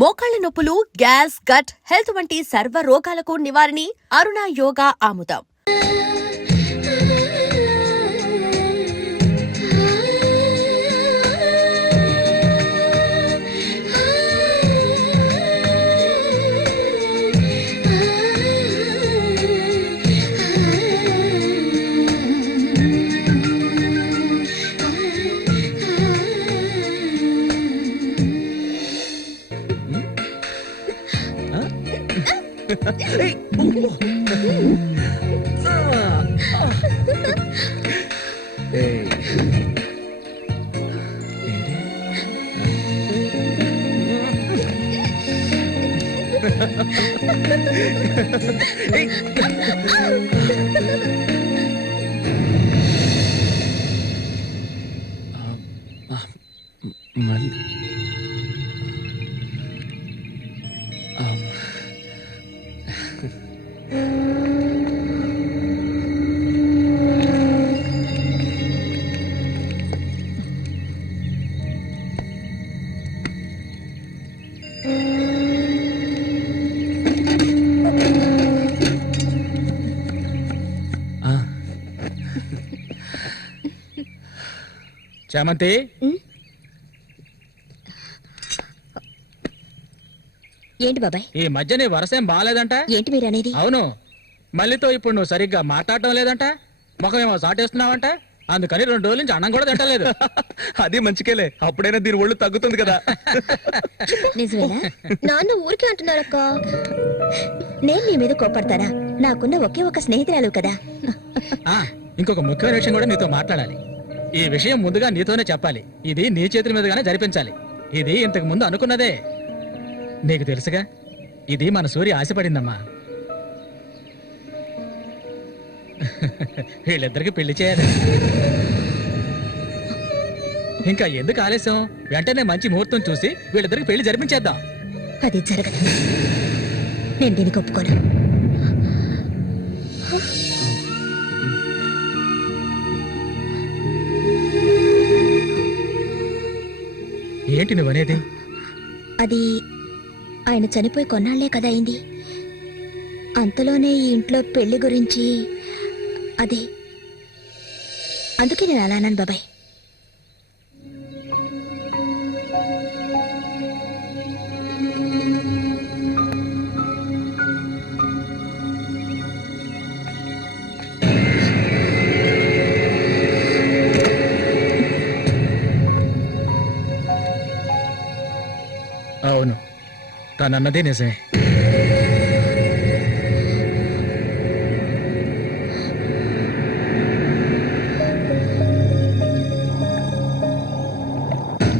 మోకాళ్ల నొప్పులు, gas, gut health వంటి సర్వ రోగాలకు నివారణి అరుణ యోగా ఆముదం. చామంతి, ఏంటి బాబాయ్? ఈ మధ్య నీ వరసేం బాగాలేదంట. ఏంటి మీరు అనేది? అవును, మళ్ళీతో ఇప్పుడు నువ్వు సరిగ్గా మాట్లాడటం లేదంట, ముఖమేమో సాటేస్తున్నావంట, అందుకని 2 రోజుల నుంచి అన్నం కూడా తింటలేదు. అది మంచికేలే, అప్పుడైనా దీని ఒళ్ళు తగ్గుతుంది కదా. నిజమేనా? నాన్న ఊరికే అంటున్నారక్క. నేను నీ మీద కోపడతానా? నాకున్న ఒకే ఒక స్నేహితురాలు కదా. ఇంకొక ముఖ్యమైన విషయం కూడా నీతో మాట్లాడాలి. ఈ విషయం ముందుగా నీతోనే చెప్పాలి. ఇది నీ చేతుల మీదుగానే జరిపించాలి. ఇది ఇంతకు ముందు అనుకున్నదే. నీకు తెలుసుగా, ఇది మన సూర్య ఆశపడిందమ్మా. వీళ్ళిద్దరికి పెళ్లి చేయాలి. ఇంకా ఎందుకు ఆలస్యం? వెంటనే మంచి ముహూర్తం చూసి వీళ్ళిద్దరికి పెళ్లి జరిపించేద్దాం. అది జరగదు. నేను దీనికి ఒప్పుకోను. ఏంటి నువ్వనేది? అది ఆయన చనిపోయి కొన్నాళ్లే కదా అయింది. అంతలోనే ఈ ఇంట్లో పెళ్లి గురించి అదే, అందుకే నేను అలా అన్నాను బాబాయ్. అవును, తనన్నదే నిజమే.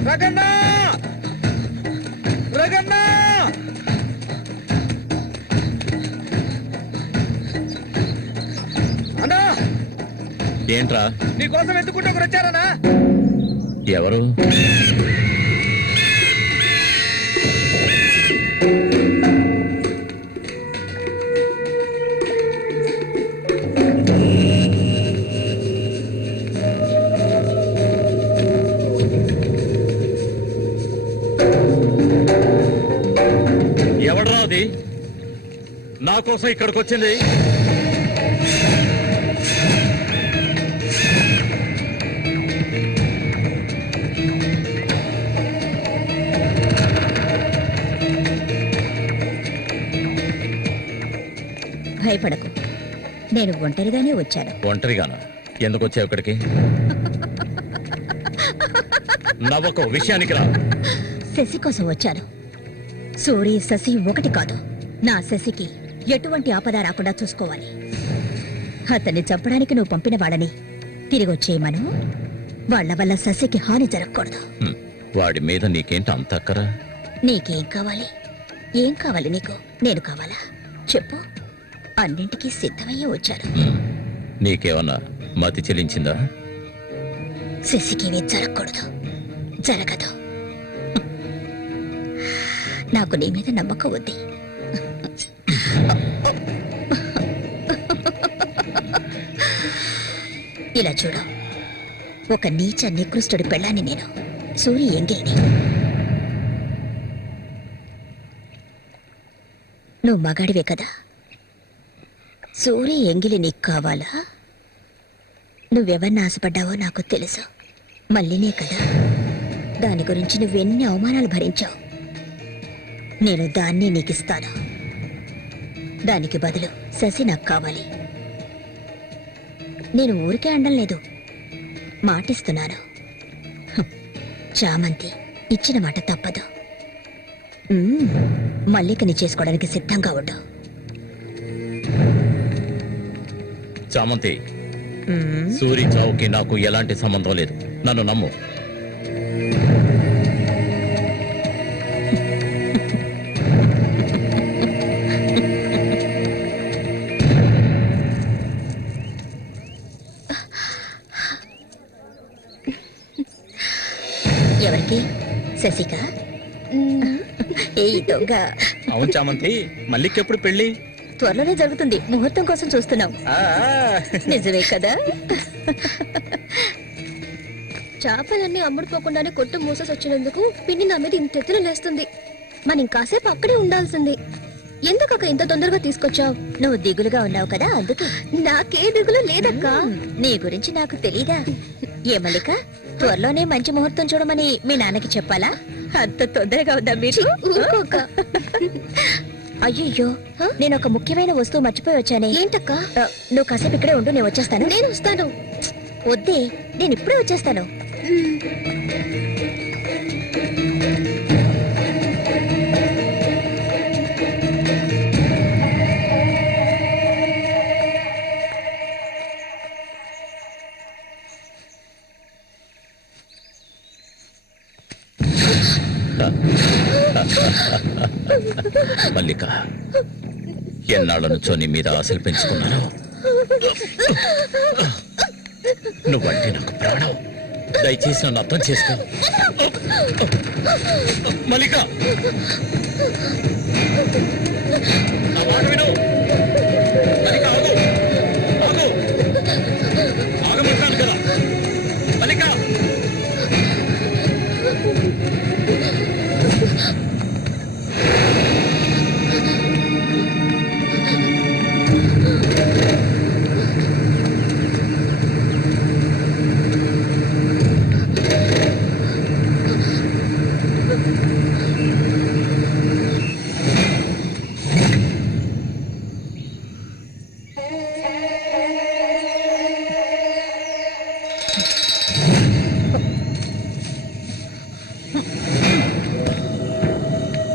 రగన్నా! రగన్నా! అన్నా, ఏంట్రా? నీకోసం ఎత్తుకుంటే ఒకరు వచ్చారనా? ఎవరు? ఎవడరా అది నా కోసం ఇక్కడికి వచ్చింది? భయపడకు, నేను ఒంటరిగానే వచ్చాను. ఒంటరిగానా? ఎందుకు వచ్చావు ఇక్కడికి? నవ్వకు, విషయానికి రా. శశి కోసం వచ్చాను. సూరి, శశి ఒకటి కాదు. నా శశికి ఎటువంటి ఆపద రాకుండా చూసుకోవాలి. అతన్ని చంపడానికి నువ్వు పంపిన వాళ్ళని తిరిగి వచ్చేయమను. వాళ్ల వల్ల శశికి హాని జరగకూడదు. వాడి మీద నీకేంటి అంత అక్కరా? నీకేం కావాలి? ఏం కావాలి నీకు? నేను కావాలా? చెప్పు. అన్నింటికీ సిద్ధమయ్యే వచ్చాను. నీకేమన్నా మతి చెలించిందా? శశికి ఇవి జరగకూడదు, జరగదు. నాకు నీ మీద నమ్మకం ఉంది. ఇలా చూడు, ఒక నీచ నికృష్టుడి పెళ్ళాన్ని నేను, సూరి ఎంగిల్ని. నువ్వు మగాడివే కదా. సూరి ఎంగిలి నీకు కావాలా? నువ్వెవరిని ఆశపడ్డావో నాకు తెలుసు. మళ్ళీనే కదా. దాని గురించి నువ్వెన్ని అవమానాలు భరించావు. నేను దాన్ని నీకిస్తాను. దానికి బదులు శశి నాకు కావాలి. నేను ఊరికే అండం లేదు, మాటిస్తున్నాను. చామంతి ఇచ్చిన మాట తప్పదు. మల్లికని చేసుకోవడానికి సిద్ధంగా ఉండు. చామంతి, సూరి చావుకి నాకు ఎలాంటి సంబంధం లేదు. నన్ను నమ్ము. ఎవరికి? శశిక? ఏ దొంగ! అవును చామంతి, మల్లికెప్పుడు పెళ్లి? త్వరలోనే జరుగుతుంది. ముహూర్తం కోసం చూస్తున్నాం. నిజమే కదా? చేపలన్నీ అమ్ముడుపోకుండానే కొట్టు మూసేసి వచ్చినందుకు పిన్ని నా మీద ఇంత ఎత్తున లేస్తుంది. మనం ఇంకాసేపు అక్కడే ఉండాల్సింది. ఎందుకక్క ఇంత తొందరగా తీసుకొచ్చావు? నువ్వు దిగులుగా ఉన్నావు కదా, అందుకే. నాకే దిగులు లేదక్క. నీ గురించి నాకు తెలీదా? ఏ మల్లిక, త్వరలోనే మంచి ముహూర్తం చూడమని మీ నాన్నకి చెప్పాలా? అంత తొందరగా ఉందా మీరు? ఊరుకోక. అయ్యో, నేను ఒక ముఖ్యమైన వస్తువు మర్చిపోయి వచ్చానే. ఏంటక్క? నువ్వు కాసేపు ఇక్కడే ఉండు, నేను వచ్చేస్తాను. నేను వస్తాను. వద్దే, నేను ఇప్పుడే వచ్చేస్తాను. మల్లిక, ఎన్నాళ్ళ నుంచో నీ మీద ఆశలు పెంచుకున్నాను. నువ్వంటే నాకు ప్రాణం. దయచేసి నన్ను అర్థం చేసుకో. మల్లిక, నా మాట విను. మల్లిక, ఆగు, ఆగు, ఆగమంటాను కదా. మల్లిక,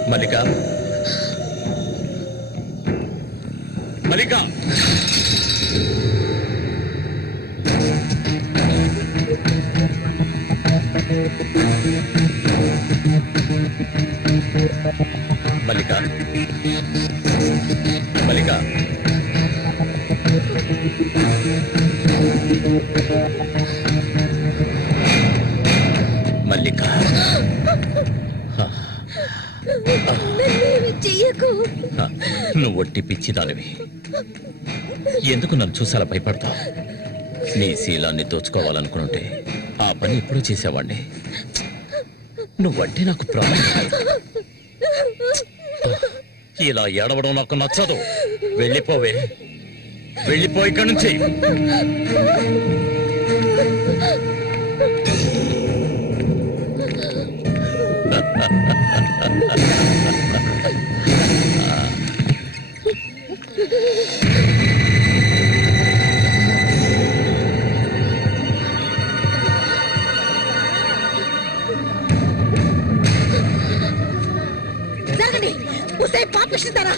మల్లిక, మల్లిక, మల్లిక, మల్లిక, మల్లిక, చెయ్యకు. నువ్వు ఒట్టి పిచ్చిదానివి. ఎందుకు నన్ను చూసాలా భయపడతావు? నీ శీలాన్ని దోచుకోవాలనుకుంటే ఆ పని ఎప్పుడూ చేసేవాడిని. నువ్వంటే నాకు ప్రాణం. ఇలా ఏడవడం నాకు నచ్చదు. వెళ్ళిపోవే, వెళ్ళిపో ఇక్కడి నుంచి. జరగండి. ఉసే పాపిస్తారా?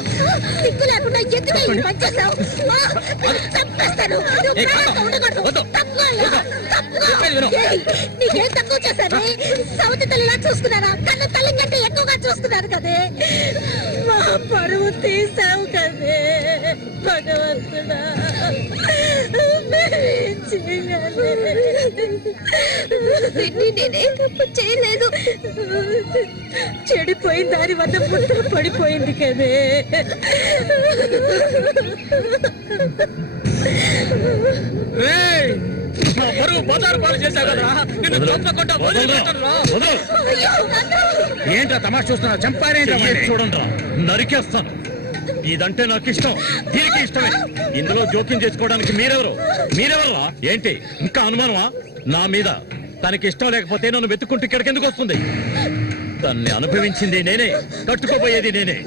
సిగ్గు లేకుండా ఎందుకు ఈ పని చేశావు? చంపేస్తాను. నువ్వు ప్రాణంగా ఉండకూడదు. తప్పుగా. ఏయ్, నీకేం తక్కువ చేశాను? సౌతి తల్లిలా చూసుకున్నారా? కన్ను తల్లి కంటే ఎక్కువగా చూసుకున్నారు కదే. మా పరువు తీసావు కదే భగవంతుడా. పిన్ని నేనే తప్పు చేయలేదు. చెడిపోయిన దాని వద్ద పుట్టుకు పడిపోయింది కదే. నా పరువు బజారు పాలు చేశావు కదరా. నిన్ను చంపకుండా వదిలిపెట్టనురా. ఏంట్రా తమాషా చూస్తున్నా? చంపారేంట్రా? చూడండి, నరికేస్తాను. ఇదంటే నాకు ఇష్టం, దీనికి ఇష్టమే. ఇందులో జోక్యం చేసుకోవడానికి మీరెవరా ఏంటి? ఇంకా అనుమానమా నా మీద? తనకి ఇష్టం లేకపోతే నన్ను వెతుక్కుంటూ ఇక్కడికి ఎందుకు వస్తుంది? తన్ని అనుభవించింది నేనే, కట్టుకోబోయేది నేనే.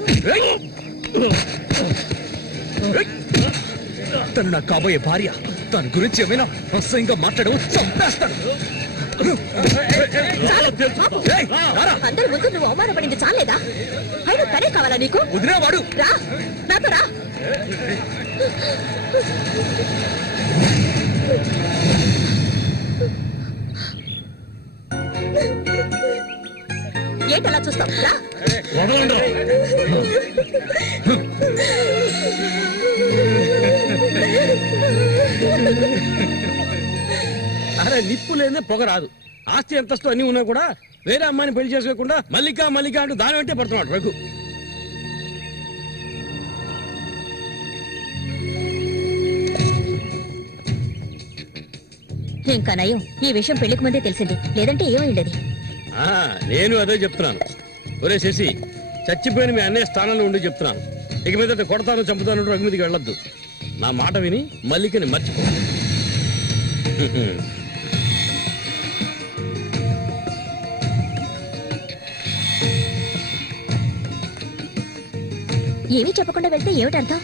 తను నాకు కాబోయే భార్య. తన గురించి ఏమైనా అసహ్యంగా మాట్లాడవు, చంపేస్తాను. అందరి ముందు నువ్వు అవమానపడింది చాలేదా? అయినా తనే కావాలా నీకు? వదిలేవాడు. రా, నాతో రా. ఏంటలా చూస్తావు? రా. వదలండి. అరే నిప్పు లేదే పొగ రాదు. ఆస్తి ఎంతస్తు అన్ని ఉన్నా కూడా వేరే అమ్మాయిని పెళ్లి చేసుకోకుండా మల్లిక మల్లిక అంటూ దాని వెంటే పడుతున్నాడు రఘు. ఇంకా నయం, ఈ విషయం పెళ్లికి ముందే తెలిసింది, లేదంటే ఏమైండది? నేను అదే చెప్తున్నాను. ఒరే శశి, చచ్చిపోయిన మీ అన్నయ్య స్థానంలో ఉండి చెప్తున్నాను. ఇక మీద కొడతాను చంపుతాను రఘు మీదకి వెళ్ళొద్దు. నా మాట విని మల్లికని మర్చిపో. ఏమీ చెప్పకుండా వెళ్తే ఏమిటి అర్థం?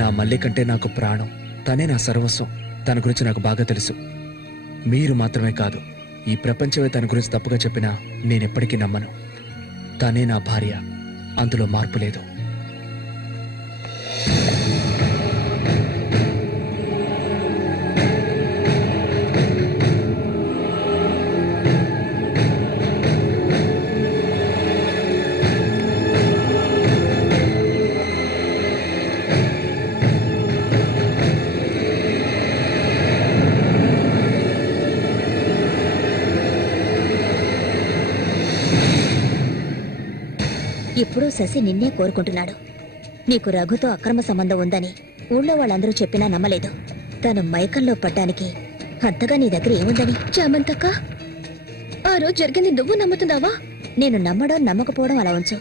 నా మల్లికంటే నాకు ప్రాణం, తనే నా సర్వస్వం. తన గురించి నాకు బాగా తెలుసు. మీరు మాత్రమే కాదు, ఈ ప్రపంచమే తన గురించి తప్పుగా చెప్పినా నేనెప్పటికీ నమ్మను. తనే నా భార్య, అందులో మార్పు లేదు. ఇప్పుడు శశి నిన్నే కోరుకుంటున్నాడు. నీకు రఘుతో అక్రమ సంబంధం ఉందని ఊళ్ళో వాళ్ళందరూ చెప్పినా నమ్మలేదు. తను మైకంలో పడ్డానికి అంతగా నీ దగ్గర ఏముందని? చామంతక్క, ఆ రోజు జరిగింది నువ్వు నమ్ముతున్నావా? నేను నమ్మడం నమ్మకపోవడం అలా ఉంచు.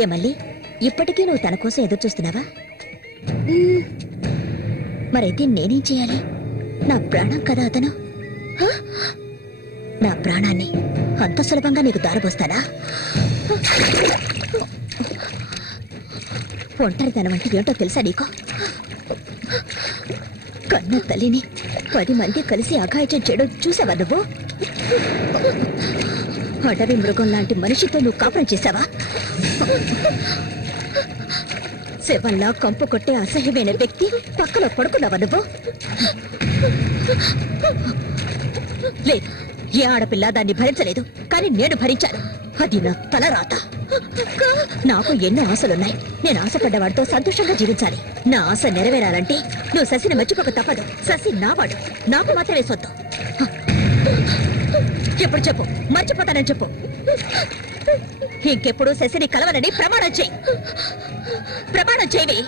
ఏ మళ్ళీ ఇప్పటికీ నువ్వు తన కోసం ఎదురు చూస్తున్నావా? మరైతే నేనేం చేయాలి? నా ప్రాణం కదా అతను. నా ప్రాణాన్ని అంత సులభంగా నీకు దారబోస్తానా? ఒంటరితనం అంటే ఏంటో తెలుసా నీకు? కన్న తల్లిని 10 మంది కలిసి అఘాయిత్యం చేయడం చూసావా నువ్వు? అడవి మృగం లాంటి మనిషితో నువ్వు కాపురం చేశావా? శవంలా కంపు కొట్టే అసహ్యమైన వ్యక్తి పక్కన పడుకున్నావా నువ్వు? లేదు, ఏ ఆడపిల్ల దాన్ని భరించలేదు, కానీ నేను భరించాను. అది నా తలరాత. నాకు ఎన్నో ఆశలున్నాయి. నేను ఆశపడ్డవాడితో సంతోషంగా జీవించాలి. నా ఆశ నెరవేరాలంటే నువ్వు శశిని మర్చిపోక తప్పదు. శశి నావాడు, నాకు మాత్రమే సొత్తు. ఎప్పుడు చెప్పు, మర్చిపోతానని చెప్పు. ఇంకెప్పుడు శశిని కలవనని ప్రమాణం చేయి. ప్రమాణం చేయవే.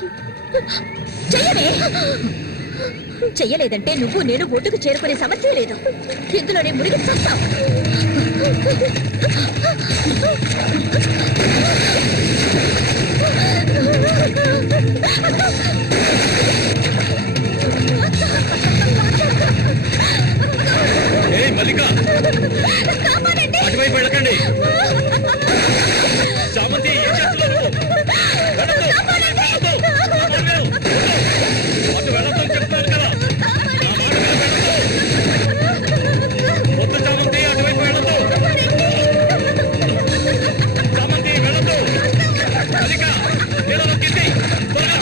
చెయ్యవే. చెయ్యలేదంటే నువ్వు నేను ఒడ్డుకు చేరుకునే సమస్య లేదు. ఇందులోనే మునిగి చస్తావు. మల్లిక, అటువైపు వెళ్ళకండి. చామంతి, ఏం చేస్తున్నారు? అటు వెళ్ళొద్దని చెప్తున్నారు కదా. వద్దు చామంతి, అటువైపు వెళ్ళొద్దు. చామంతి వెళ్ళొద్దు. మల్లిక, నీళ్ళలో కింది త్వరగా.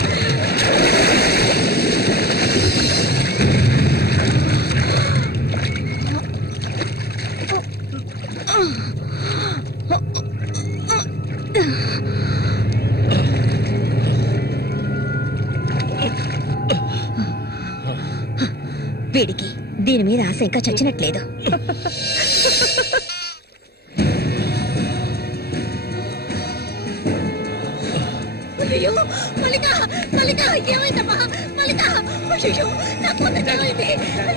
వీడికి దీని మీద ఆశ ఇంకా చచ్చినట్లేదు. అయ్యో మల్లిక, మల్లిక ఏమైందమ్మా? మల్లిక, అయ్యో నా కూతురు ఏమైంది?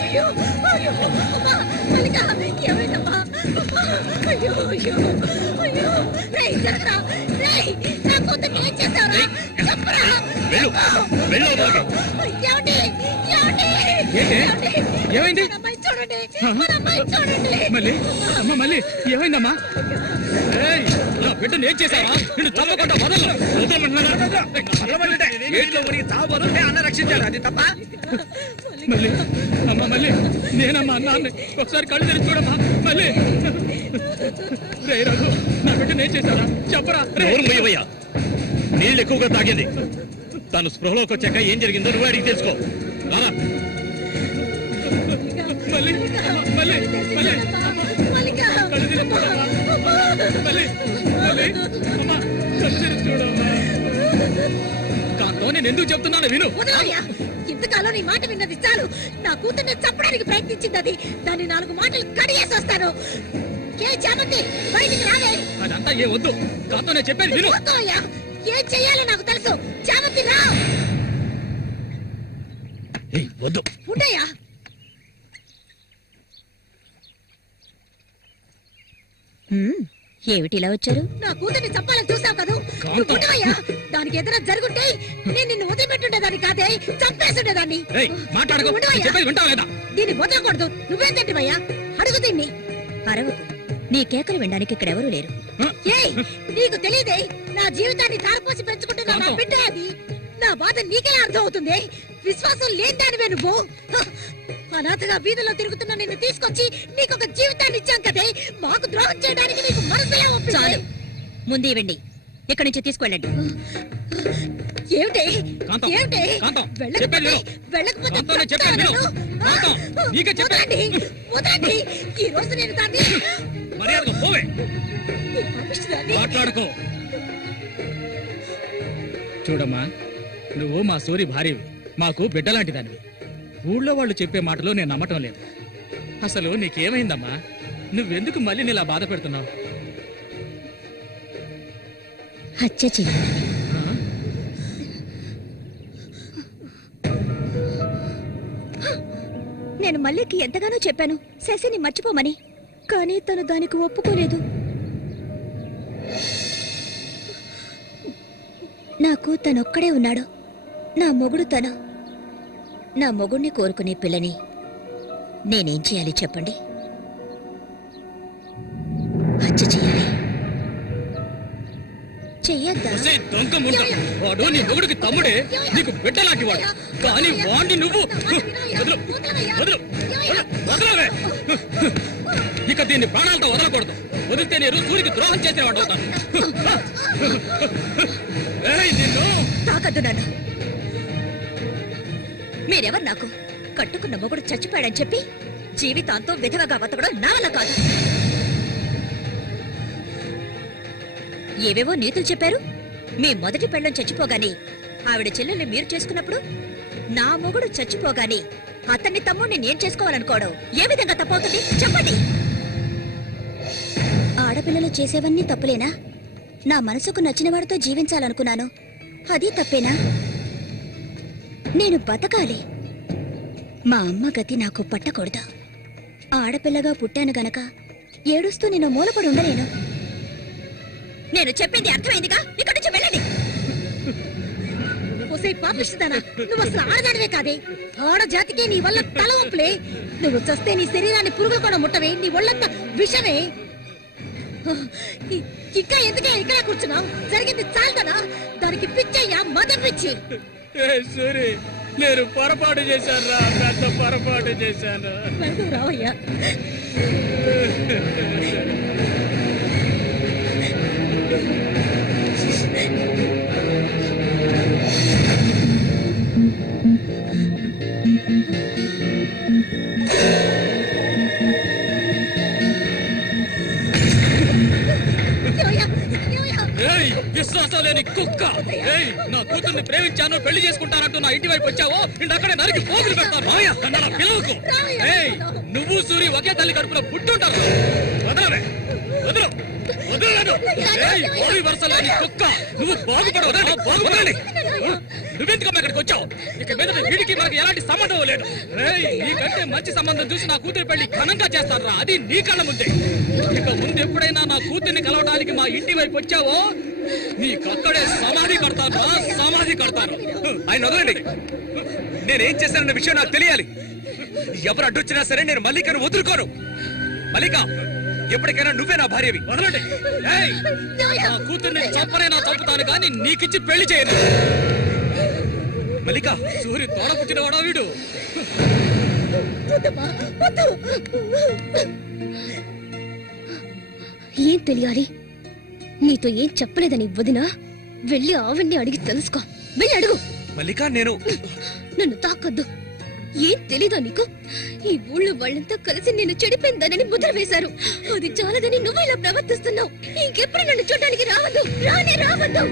అయ్యో అయ్యో అమ్మా, మల్లిక ఏమైందమ్మా? అయ్యో అయ్యో అయ్యో, రేయ్ జరగరా, రేయ్ వెళ్ళు అవతలకి. ఏమండి? ఏమండి? ఏంటి? ఏమండి? ఏమైంది? మన అమ్మాయిని చూడండి, మన అమ్మాయిని చూడండి. మళ్ళీ అమ్మ మళ్ళీ ఏమైందమ్మా? ఏయ్, నా బిడ్డను ఏం చేశావా? నిన్ను చంపకుండా వదలను. మళ్ళీ అమ్మ మళ్ళీ నేనమ్మా అన్నాన్ని ఒకసారి కళ్ళు తెరిచి చూడమ్మా మళ్ళీ. రే రఘు, నా బిడ్డను ఏం చేశారా చెప్పరా? రే. నోరు మూయవయ్యా. నీళ్ళు ఎక్కువగా తాగింది. తను స్పృహలోకి వచ్చాక ఏం జరిగిందో నువ్వు అడిగి తెలుసుకో. రారా. మళ్ళీ మళ్ళీ మళ్ళీ మల్లిక. కళ్ళు తెరిచి చూడమ్మా. మళ్ళీ మళ్ళీ అమ్మా కళ్ళు తెరిచి చూడమ్మా. కాంతో నేను ఎందుకు చెప్తున్నాను విను. వదలయ్యా. ఇంతకాలం నీ మాట విన్నది చాలు. నా కూతుర్ని చంపడానికి ప్రయత్నించింది అది. దాన్ని 4 మాటలు కడిగేసి వస్తాను. చామంతి బయటికి రాలే. అదంతా ఏ వద్దు. కాంతో నేను చెప్పేది విను. వద్దయ్యా. ఏం చెయ్యాలో నాకు తెలుసు. చామంతి రా. ఏయ్, వద్దు. ఉండయ్యా. ఏమిటి ఇలా వచ్చారు? నా కూతుర్ని చంపాలని చూసావు కదా. ఉండవయ్యా. దానికి ఏదైనా జరుగుంటే నేను నిన్ను వదిలిపెట్టుండేదాన్ని కాదే, చంపేస్తుండేదాన్ని. ఏయ్, మాట్లాడకు. నేను ఉండవయ్యా. చెప్పేది వింటావా లేదా? దీన్ని వదలకూడదు. నువ్వేం తింటివయ్యా? అడుగు దీన్ని. అరవు. నీ కేకలు వినడానికి ఇక్కడ ఎవరూ లేరు. ఏయ్, నీకు తెలియదే, నా జీవితాన్ని ధారపోసి పెంచుకుంటున్న నా కాంతం. బిడ్డ అది. నా బాధ నీకెలా అర్థం అవుతుంది? విశ్వాసం లేని దానివే నువ్వు. హ! అనాథగా వీధిలో తిరుగుతున్న నిన్ను తీసుకొచ్చి నీకొక జీవితాన్ని ఇచ్చాం కదే. మాకు ద్రోహం చేయడానికి నీకు మనసులే ఒప్పించాలి. ముందు ఇవ్వండి. ఇక్కడి నుంచి తీసుకెళ్ళండి. ఏమిటి? కాంతం, ఏమిటి? కాంతం, వెళ్ళకపోతే- చెప్పేది విను. వెళ్ళకపోతే కాంతం, నేను చెప్పేది విను. చంపుతాను. కాంతం, నీకే చెప్పేది. వదలండి. వదలండి. ఈ రోజు నేను దాన్ని మర్యాదగా పోవే. ఈ పాపిష్టిదాన్ని- మాట్లాడుకో. చూడమ్మా, నువ్వు మా సూరి భార్యవి, మాకు బిడ్డలాంటి దానివి. ఊళ్ళో వాళ్ళు చెప్పే మాటలు నేను నమ్మటం లేదు. అసలు నీకేమైందమ్మా? నువ్వెందుకు మళ్ళీ నీలా బాధ పెడుతున్నావు? హత్య చేయాలి. నేను మల్లికి ఎంతగానో చెప్పాను శశిని మర్చిపోమని, కానీ తను దానికి ఒప్పుకోలేదు. నాకు తనొక్కడే ఉన్నాడు. నా మొగుడు తను. నా మొగుడిని కోరుకునే పిల్లని నేనేం చేయాలి చెప్పండి? హత్య చేయాలి. చెయ్యొద్దా? ఒసేయ్ దొంగ ముండ, వాడు నీ మొగుడికి తమ్ముడే, నీకు బిడ్డలాంటి వాడు. కానీ వాణ్ణి నువ్వు వదలు, వదలు, వదలవే. ఇక దీన్ని ప్రాణాలతో వదలకూడదు. వదిలితే నేను సూరికి ద్రోహం చేసిన వాడు అవుతాను. ఏయ్, నిన్ను తాకద్దు నన్ను. మీరెవరు నాకు? కట్టుకున్న మొగుడు చచ్చిపోయాడని చెప్పి జీవితాంతం విధవగా బతకడం నా వల్ల కాదు. ఏవేవో నీతులు చెప్పారు. మీ మొదటి పెళ్ళం చచ్చిపోగానే ఆవిడ చెల్లెల్ని మీరు చేసుకున్నప్పుడు నా మొగుడు చచ్చిపోగానే అతన్ని తమ్ముడిని నేను చేసుకోవాలనుకోవడం ఏ విధంగా తప్పవుతుంది చెప్పండి? ఆడపిల్లలు చేసేవన్నీ తప్పులేనా? నా మనసుకు నచ్చిన వాడితో జీవించాలనుకున్నాను, అది తప్పేనా? నేను బతకాలి. మా అమ్మ గతి నాకు పట్టకూడదు. ఆడపిల్లగా పుట్టాను గనక ఏడుస్తూ నేను మూలపడి ఉండలేను. నేను చెప్పింది అర్థమైందిగా? ఇక్కడి నుంచి వెళ్ళండి. పాపిస్తుందానా? నువ్వు అసలు ఆడదానివే కాదే. ఆడజాతికి నీ వల్ల తల ఒప్పులే. నువ్వు చస్తే నీ శరీరాన్ని పురుగులు కూడా ముట్టవే. నీ ఒళ్ళంతా విషమే. ఇంకా ఎందుకే ఇక్కడ కూర్చున్నావు? జరిగింది చాలదనా? దానికి పిచ్చయ్యా, మదం పిచ్చి. సూరి, నేను పొరపాటు చేశాను రా, పెద్ద పొరపాటు చేశాను. వెళ్తూ రావయ్యా. ఏయ్, విశ్వాసం లేని కుక్క! ఏయ్, నా కూతుర్ని ప్రేమించాను, పెళ్లి చేసుకుంటానంటూ నా ఇంటి వైపు వచ్చావో ఇంటక్కడే నరికి పోగులు పెడతాను. నన్ను అలా పిలవకు. ఏయ్, నువ్వు సూరి ఒకే తల్లి కడుపులో పుట్టుంటారు. వదలవే, వదలు, వదలలేదు. ఏయ్, ఓడి వరుస లేని కుక్క! నువ్వు బాగుపడవదా? బాగుపడాలి. నువ్వెందుకమ్మా ఇక్కడికి వచ్చావు? ఇక మీద వీడికి మనకి ఎలాంటి సంబంధం లేదు. ఏయ్, నీకంటే మంచి సంబంధం చూసి నా కూతురు పెళ్లి ఘనంగా చేస్తాను రా, అది నీ కళ్ళ ముందే. ఇక ముందు ఎప్పుడైనా నా కూతుర్ని కలవడానికి మా ఇంటి వైపు వచ్చావో నీకక్కడే సమాధి కడతాను రా, సమాధి కడతాను. ఆయన వదలండి. నేనేం చేశానన్న విషయం నాకు తెలియాలి. ఎవరు అడ్డొచ్చినా సరే నేను మల్లికను వదులుకోను. మల్లిక, ఎప్పటికైనా నువ్వే నా భార్యవి. వదలండి. ఏయ్, నా కూతుర్ని చంపనే చంపుతాను కానీ నీకిచ్చి పెళ్లి చేయను. మల్లిక, సూర్యు తోడ పుట్టినవాడా వీడు? ఏం తెలియాలి? నీతో ఏం చెప్పలేదని వదినా వెళ్ళి ఆవిడ్ని అడిగి తెలుసుకో. వెళ్ళి అడుగు. మల్లిక, నేను నన్ను తాకొద్దు. ఏం తెలీదా నీకు? ఈ ఊళ్ళో వాళ్ళంతా కలిసి నేను చెడిపోయిందనని ముద్ర వేశారు. అది చాలదని నువ్వు ఇలా ప్రవర్తిస్తున్నావు. ఇంకెప్పుడు నన్ను చూడడానికి రావద్దు. రానే రావద్దు.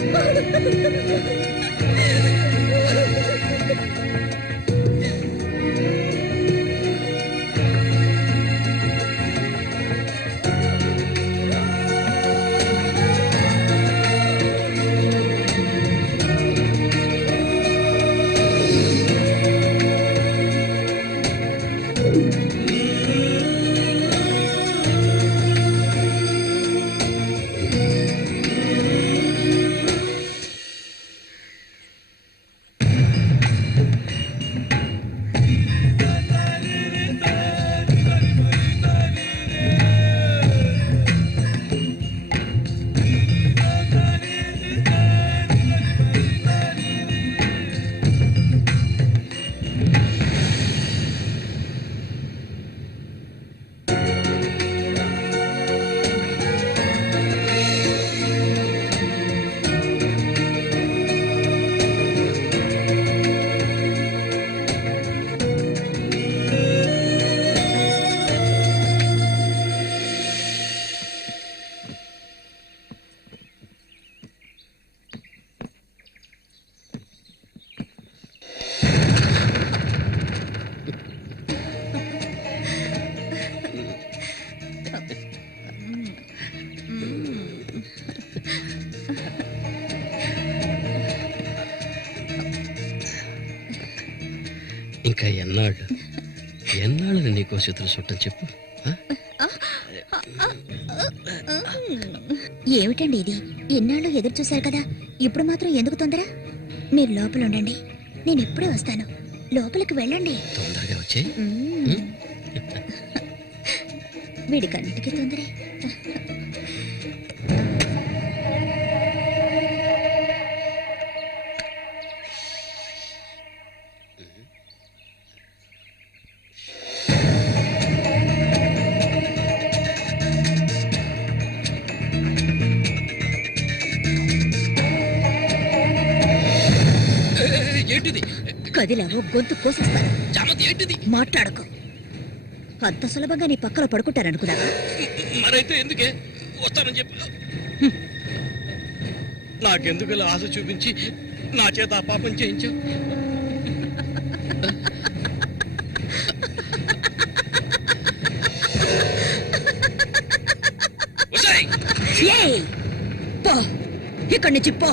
ఇంకా ఎన్నాళ్ళని నీకో చేతులు చుట్టం చెప్పు. ఏమిటండి ఇది? ఎన్నాళ్ళు ఎదురు చూశారు కదా, ఇప్పుడు మాత్రం ఎందుకు తొందర? మీరు లోపల ఉండండి, నేను ఇప్పుడే వస్తాను. లోపలికి వెళ్ళండి. తొందరగా వచ్చే. వీడికన్నిటికీ తొందరే. ఏంటిది? కదిలావో గొంతు కోసేస్తాను. చామంతి, ఏంటిది? మాట్లాడకు. అంత సులభంగా నీ పక్కలో పడుకుంటారనుకున్నావా? మరైతే ఎందుకే వస్తానని చెప్పు. నాకెందుకు ఇలా ఆశ చూపించి నా చేత ఆ పాపం చేయించావు? ఏయ్! పో, ఇక్కడి నుంచి పో.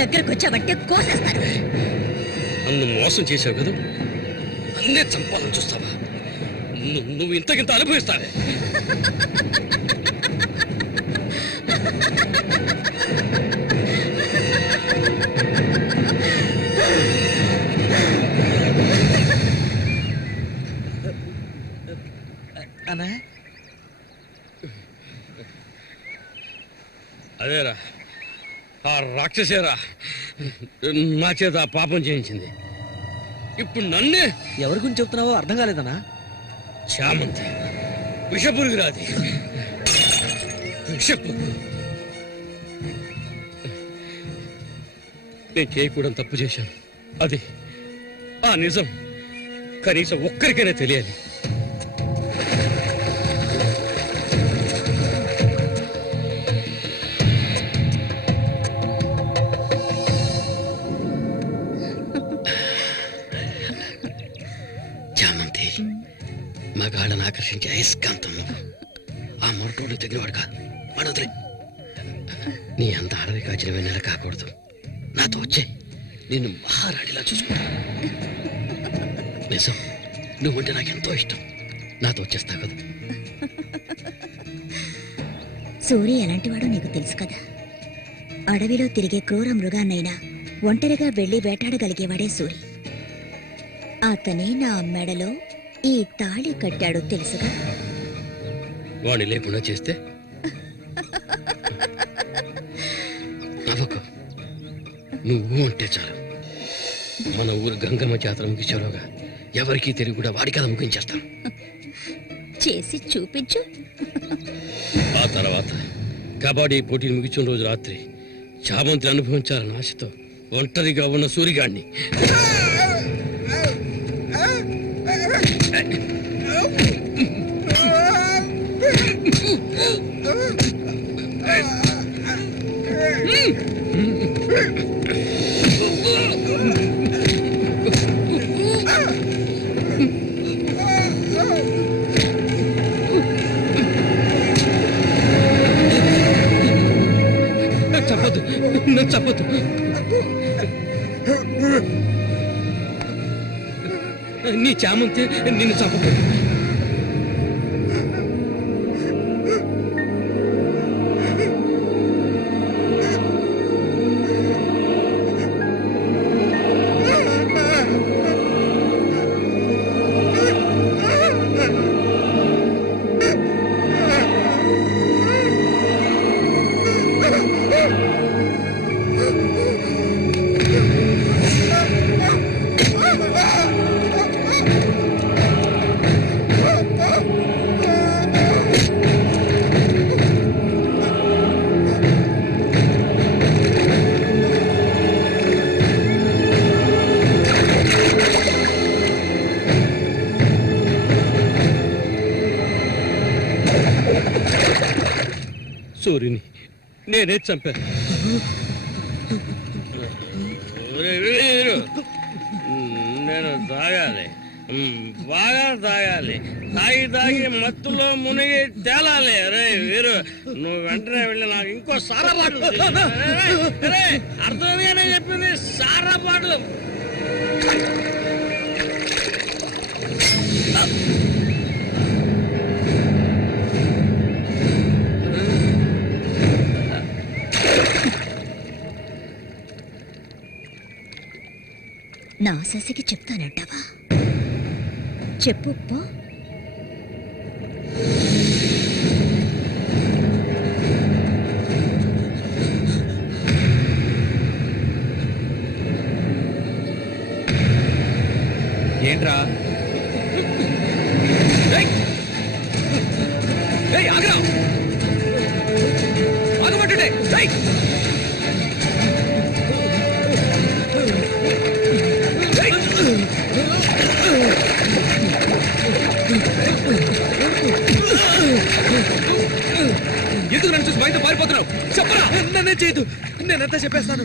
దగ్గరకు వచ్చావంటే కోసేస్తాను. నన్ను మోసం చేశావు కదా, అన్నే చంపాలని చూస్తావా? నువ్వు ఇంతకింత అనుభవిస్తావే. అన్నా, అదేరా, ఆ రాక్షసేరా నా చేత ఆ పాపం చేయించింది. ఇప్పుడు నన్నే. ఎవరి గురించి చెప్తున్నావో అర్థం కాలేదన్నా. చామంతి విషపురుగు రాది, విషపురుగు. నేను చేయకూడని తప్పు చేశాను. అది ఆ నిజం కనీసం ఒక్కరికైనా తెలియాలి. చామంతి, మగాళ్ళని ఆకర్షించే అయస్కాంతం నువ్వు. ఆ మొరటోడు తెగినవాడు కాదు, మనొదిలే. నీ అంత అడవి కాచిన వెన్నెల కాకూడదు. నాతో వచ్చే, నిన్ను మహారాణిలా చూసుకుంటా. నిజం, నువ్వంటే నాకెంతో ఇష్టం. నాతో వచ్చేస్తావు కదా. సూర్య ఎలాంటివాడో నీకు తెలుసు కదా. అడవిలో తిరిగే క్రూర మృగాన్నైనా ఒంటరిగా వెళ్లి వేటాడగలిగేవాడే సూరి. అతనే నా మెడలో ఈ తాళి కట్టాడు తెలుసుగా. వాడిని లేకుండా చేస్తే నవ్వకు. నువ్వు అంటే చాలు మన ఊరు గంగమ్మ జాతర ముగించేలోగా ఎవరికీ తెలివి కూడా వాడి కథ ముగించేస్తాం. చేసి చూపించు. ఆ తర్వాత కబడ్డీ పోటీలు ముగించిన రోజు రాత్రి చామంతిని అనుభవించాలని ఆశతో ఒంటరిగా ఉన్న సూరిగాడిని చెప్పొద్దు, నన్ను చెప్పొద్దు. నీ చామంతి నిన్ను చంపదు. సూర్యుని నేనే చంపాను. నేను తాగాలి, బాగా తాగాలి. తాగి తాగి మత్తులో మునిగి తేలాలి. రే వీరు, నువ్వు వెంటనే వెళ్ళి నాకు ఇంకో సారా బాటలు అర్థమేనే చెప్పింది. సారా బాటలు నా శశికి చెప్తానంటావా? చెప్పు పో. ఏంట్రా ఆగరా, ఆగమంటుండే. ఎందుకు నన్ను చూసి బయట పారిపోతున్నావు? చెప్పరా. నన్నే చేయదు, నేనంతా చెప్పేస్తాను.